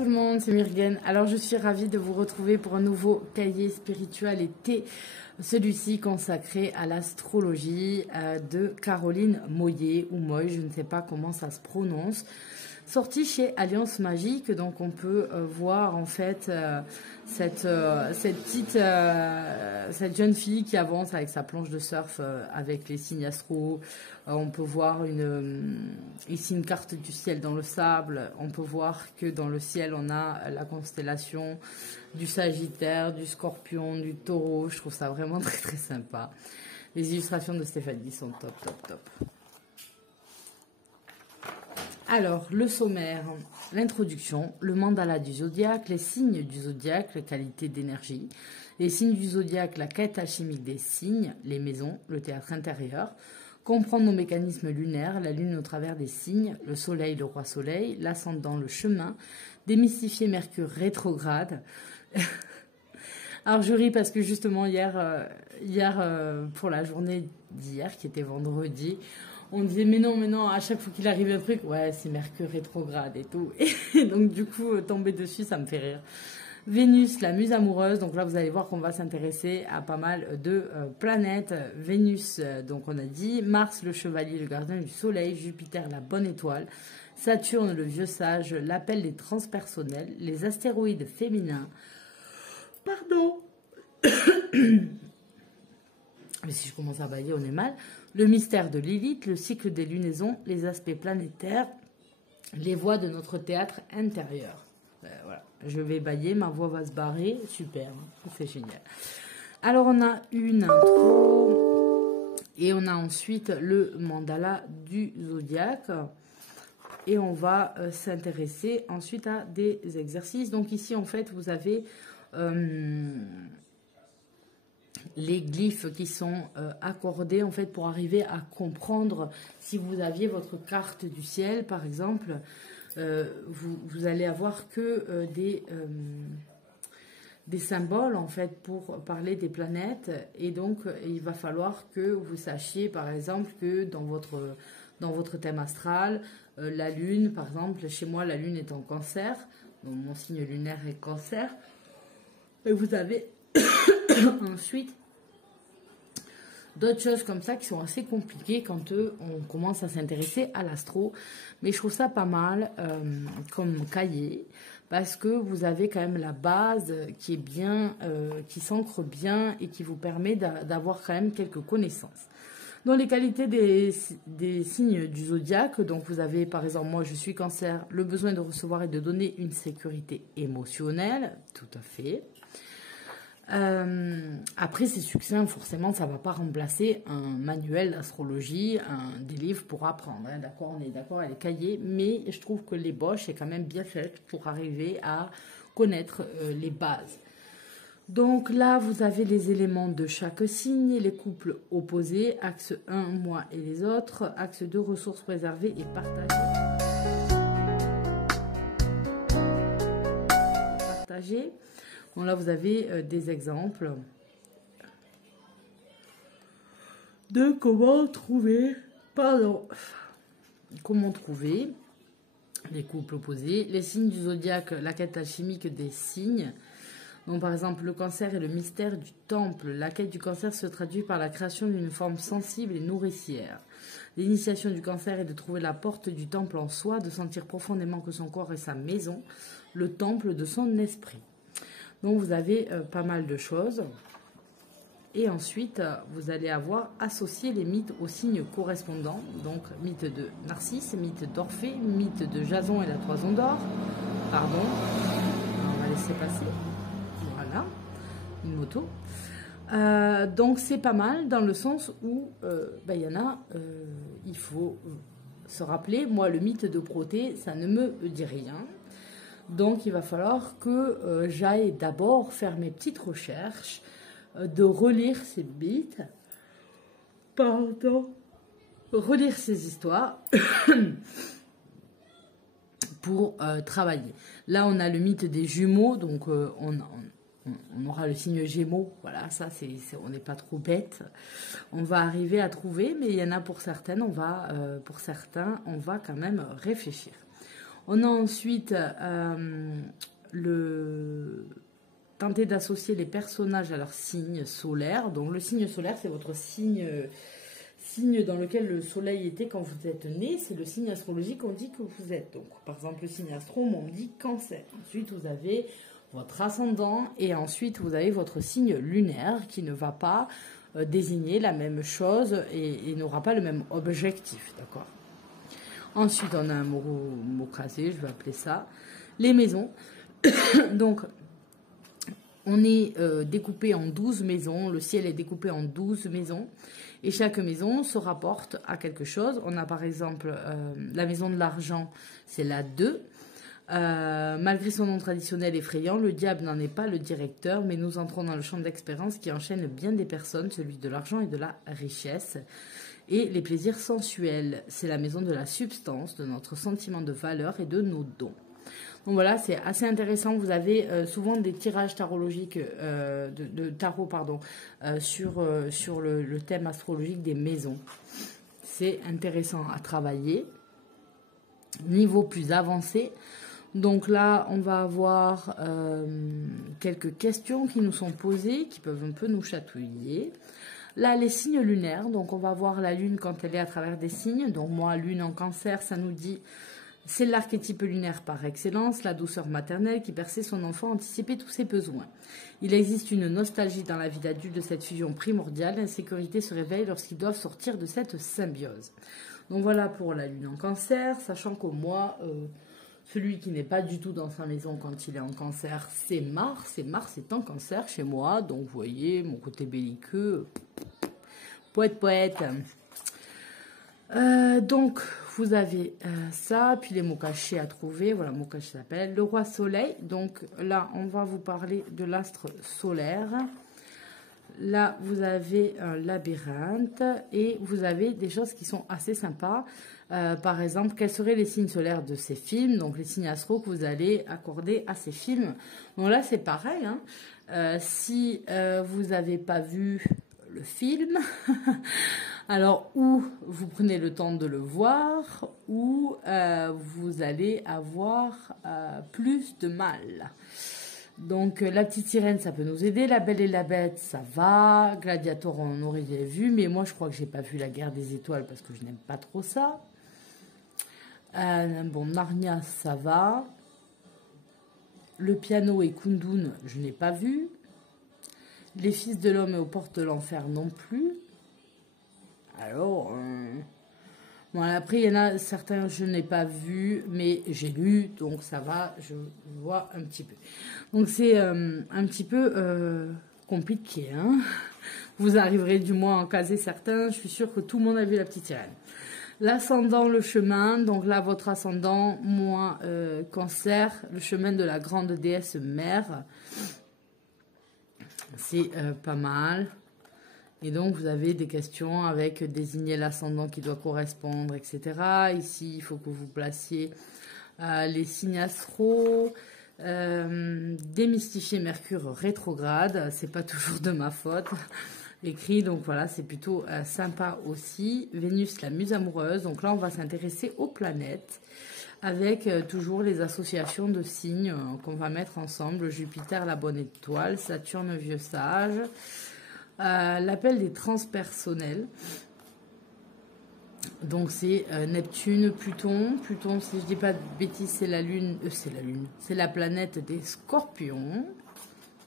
tout le monde, c'est Myrgen. Alors je suis ravie de vous retrouver pour un nouveau cahier spiritualité, celui-ci consacré à l'astrologie de Caroline Moyer ou Moy, je ne sais pas comment ça se prononce, sorti chez Alliance Magique. Donc on peut voir en fait cette jeune fille qui avance avec sa planche de surf avec les signes astro. On peut voir ici une carte du ciel dans le sable. On peut voir que dans le ciel, on a la constellation du Sagittaire, du Scorpion, du Taureau. Je trouve ça vraiment très très sympa. Les illustrations de Stéphanie sont top, top, top. Alors, le sommaire, l'introduction, le mandala du zodiaque, les signes du zodiaque, les qualités d'énergie, les signes du zodiaque, la quête alchimique des signes, les maisons, le théâtre intérieur, comprendre nos mécanismes lunaires, la lune au travers des signes, le soleil, le roi soleil, l'ascendant, le chemin, démystifier Mercure rétrograde. Alors je ris parce que justement hier pour la journée d'hier, qui était vendredi, on disait mais non, à chaque fois qu'il arrive un truc, ouais c'est Mercure rétrograde et tout. Et donc du coup, tomber dessus, ça me fait rire. Vénus, la muse amoureuse, donc là vous allez voir qu'on va s'intéresser à pas mal de planètes. Vénus, donc on a dit, Mars, le chevalier, le gardien du soleil, Jupiter, la bonne étoile, Saturne, le vieux sage, l'appel des transpersonnels, les astéroïdes féminins, pardon, mais si je commence à bailler, on est mal, le mystère de Lilith, le cycle des lunaisons, les aspects planétaires, les voies de notre théâtre intérieur. Voilà, je vais bailler, ma voix va se barrer, super, c'est génial. Alors on a une intro et on a ensuite le mandala du zodiaque et on va s'intéresser ensuite à des exercices. Donc ici en fait vous avez les glyphes qui sont accordés en fait pour arriver à comprendre si vous aviez votre carte du ciel par exemple. Vous allez avoir que des symboles en fait pour parler des planètes et donc il va falloir que vous sachiez par exemple que dans votre thème astral, la lune par exemple, chez moi la lune est en cancer, donc mon signe lunaire est cancer, et vous avez ensuite d'autres choses comme ça qui sont assez compliquées quand on commence à s'intéresser à l'astro. Mais je trouve ça pas mal comme cahier parce que vous avez quand même la base qui est bien, qui s'ancre bien et qui vous permet d'avoir quand même quelques connaissances. Dans les qualités des signes du zodiaque, donc vous avez par exemple, moi je suis cancer, le besoin de recevoir et de donner une sécurité émotionnelle, tout à fait. Après c'est succinct, forcément ça va pas remplacer un manuel d'astrologie, des livres pour apprendre, hein, d'accord, on est d'accord avec les cahiers, mais je trouve que l'ébauche est quand même bien faite pour arriver à connaître les bases. Donc là vous avez les éléments de chaque signe, les couples opposés, axe 1 moi et les autres, axe 2 ressources préservées et partagées. Bon, là, vous avez des exemples de comment trouver les couples opposés, les signes du zodiaque, la quête alchimique des signes. Donc, par exemple, le cancer et le mystère du temple. La quête du cancer se traduit par la création d'une forme sensible et nourricière. L'initiation du cancer est de trouver la porte du temple en soi, de sentir profondément que son corps est sa maison, le temple de son esprit. Donc vous avez pas mal de choses. Et ensuite, vous allez avoir associé les mythes aux signes correspondants. Donc mythe de Narcisse, mythe d'Orphée, mythe de Jason et la toison d'or. Pardon, on va laisser passer. Voilà, une moto. Donc c'est pas mal dans le sens où y en a, il faut se rappeler, moi le mythe de Prothée, ça ne me dit rien. Donc, il va falloir que j'aille d'abord faire mes petites recherches, de relire ces mythes, relire ces histoires pour travailler. Là, on a le mythe des jumeaux, donc on aura le signe Gémeaux. Voilà, ça, on n'est pas trop bête. On va arriver à trouver, mais il y en a pour certaines, pour certains, on va quand même réfléchir. On a ensuite tenter d'associer les personnages à leur signe solaire. Donc le signe solaire, c'est votre signe dans lequel le soleil était quand vous êtes né. C'est le signe astrologique qu'on dit que vous êtes. Donc par exemple, le signe astro, on dit Cancer. Ensuite, vous avez votre ascendant et ensuite, vous avez votre signe lunaire qui ne va pas désigner la même chose et n'aura pas le même objectif. D'accord. Ensuite, on a un mot crasé, je vais appeler ça les maisons. Donc, on est découpé en 12 maisons, le ciel est découpé en 12 maisons et chaque maison se rapporte à quelque chose. On a par exemple la maison de l'argent, c'est la 2. Malgré son nom traditionnel effrayant, le diable n'en est pas le directeur, mais nous entrons dans le champ d'expérience qui enchaîne bien des personnes, celui de l'argent et de la richesse. Et les plaisirs sensuels, c'est la maison de la substance, de notre sentiment de valeur et de nos dons. Donc voilà, c'est assez intéressant. Vous avez souvent des tirages tarologiques, de tarot, pardon, sur le thème astrologique des maisons. C'est intéressant à travailler. Niveau plus avancé. Donc là, on va avoir quelques questions qui nous sont posées, qui peuvent un peu nous chatouiller. Là, les signes lunaires. Donc on va voir la lune quand elle est à travers des signes. Donc moi, lune en Cancer, ça nous dit... C'est l'archétype lunaire par excellence, la douceur maternelle qui perçait son enfant, anticipait tous ses besoins. Il existe une nostalgie dans la vie d'adulte de cette fusion primordiale. L'insécurité se réveille lorsqu'ils doivent sortir de cette symbiose. Donc voilà pour la lune en Cancer, sachant qu'au mois, celui qui n'est pas du tout dans sa maison quand il est en Cancer, c'est Mars. Et Mars est en Cancer chez moi, donc vous voyez mon côté belliqueux, poète. Donc, vous avez ça, puis les mots cachés à trouver. Voilà, mots cachés s'appelle le roi soleil. Donc là, on va vous parler de l'astre solaire. Là, vous avez un labyrinthe et vous avez des choses qui sont assez sympas. Par exemple, quels seraient les signes solaires de ces films? Donc, les signes astro que vous allez accorder à ces films. Donc là, c'est pareil. Hein. Si vous n'avez pas vu le film... Alors, ou vous prenez le temps de le voir, ou vous allez avoir plus de mal. Donc, la petite sirène, ça peut nous aider. La belle et la bête, ça va. Gladiator, on aurait vu, mais moi, je crois que j'ai pas vu la guerre des étoiles parce que je n'aime pas trop ça. Bon, Narnia, ça va. Le piano et Kundun, je n'ai pas vu. Les fils de l'homme et aux portes de l'enfer non plus. Alors, bon, après, il y en a certains je n'ai pas vu, mais j'ai lu, donc ça va, je vois un petit peu. Donc, c'est un petit peu compliqué. Hein. Vous arriverez du moins à en caser certains. Je suis sûre que tout le monde a vu la petite sirène. L'ascendant, le chemin. Donc là, votre ascendant, moi, Cancer, le chemin de la grande déesse mère. C'est pas mal. Et donc, vous avez des questions avec désigner l'ascendant qui doit correspondre, etc. Ici, il faut que vous placiez les signes astro, démystifier Mercure rétrograde. C'est pas toujours de ma faute. Écrit, donc voilà, c'est plutôt sympa aussi. Vénus, la muse amoureuse. Donc là, on va s'intéresser aux planètes avec toujours les associations de signes qu'on va mettre ensemble. Jupiter, la bonne étoile. Saturne, vieux sage. L'appel des transpersonnels. Donc c'est Neptune, Pluton. Pluton, si je dis pas de bêtises, c'est la Lune. C'est la planète des Scorpions.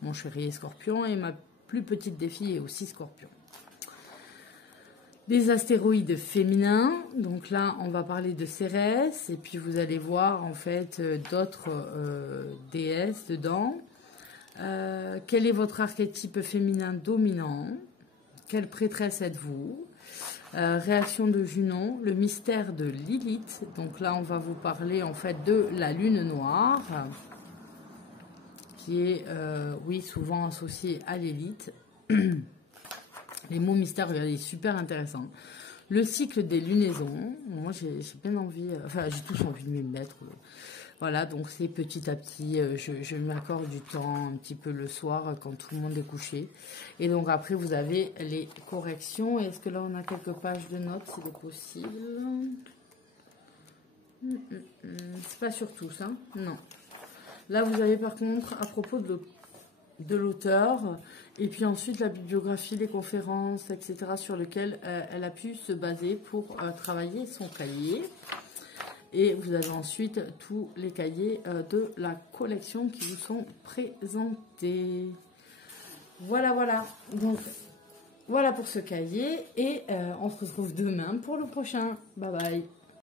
Mon chéri est Scorpion et ma plus petite des filles est aussi Scorpion. Des astéroïdes féminins. Donc là, on va parler de Cérès. Et puis vous allez voir en fait d'autres déesses dedans. Quel est votre archétype féminin dominant? Quelle prêtresse êtes-vous? Réaction de Junon, le mystère de Lilith. Donc là, on va vous parler en fait de la lune noire, qui est, oui, souvent associée à Lilith. Les mots mystères, regardez, super intéressant. Le cycle des lunaisons. Moi, j'ai bien envie, enfin, j'ai tous envie de m'y mettre. Voilà, donc c'est petit à petit, je m'accorde du temps un petit peu le soir quand tout le monde est couché. Et donc après, vous avez les corrections. Est-ce que là, on a quelques pages de notes, s'il est possible? C'est pas sur tous, hein. Non. Là, vous avez par contre, à propos de l'auteur, et puis ensuite la bibliographie, les conférences, etc., sur lesquelles elle a pu se baser pour travailler son cahier. Et vous avez ensuite tous les cahiers de la collection qui vous sont présentés. Voilà, voilà. Donc, voilà pour ce cahier. Et on se retrouve demain pour le prochain. Bye bye.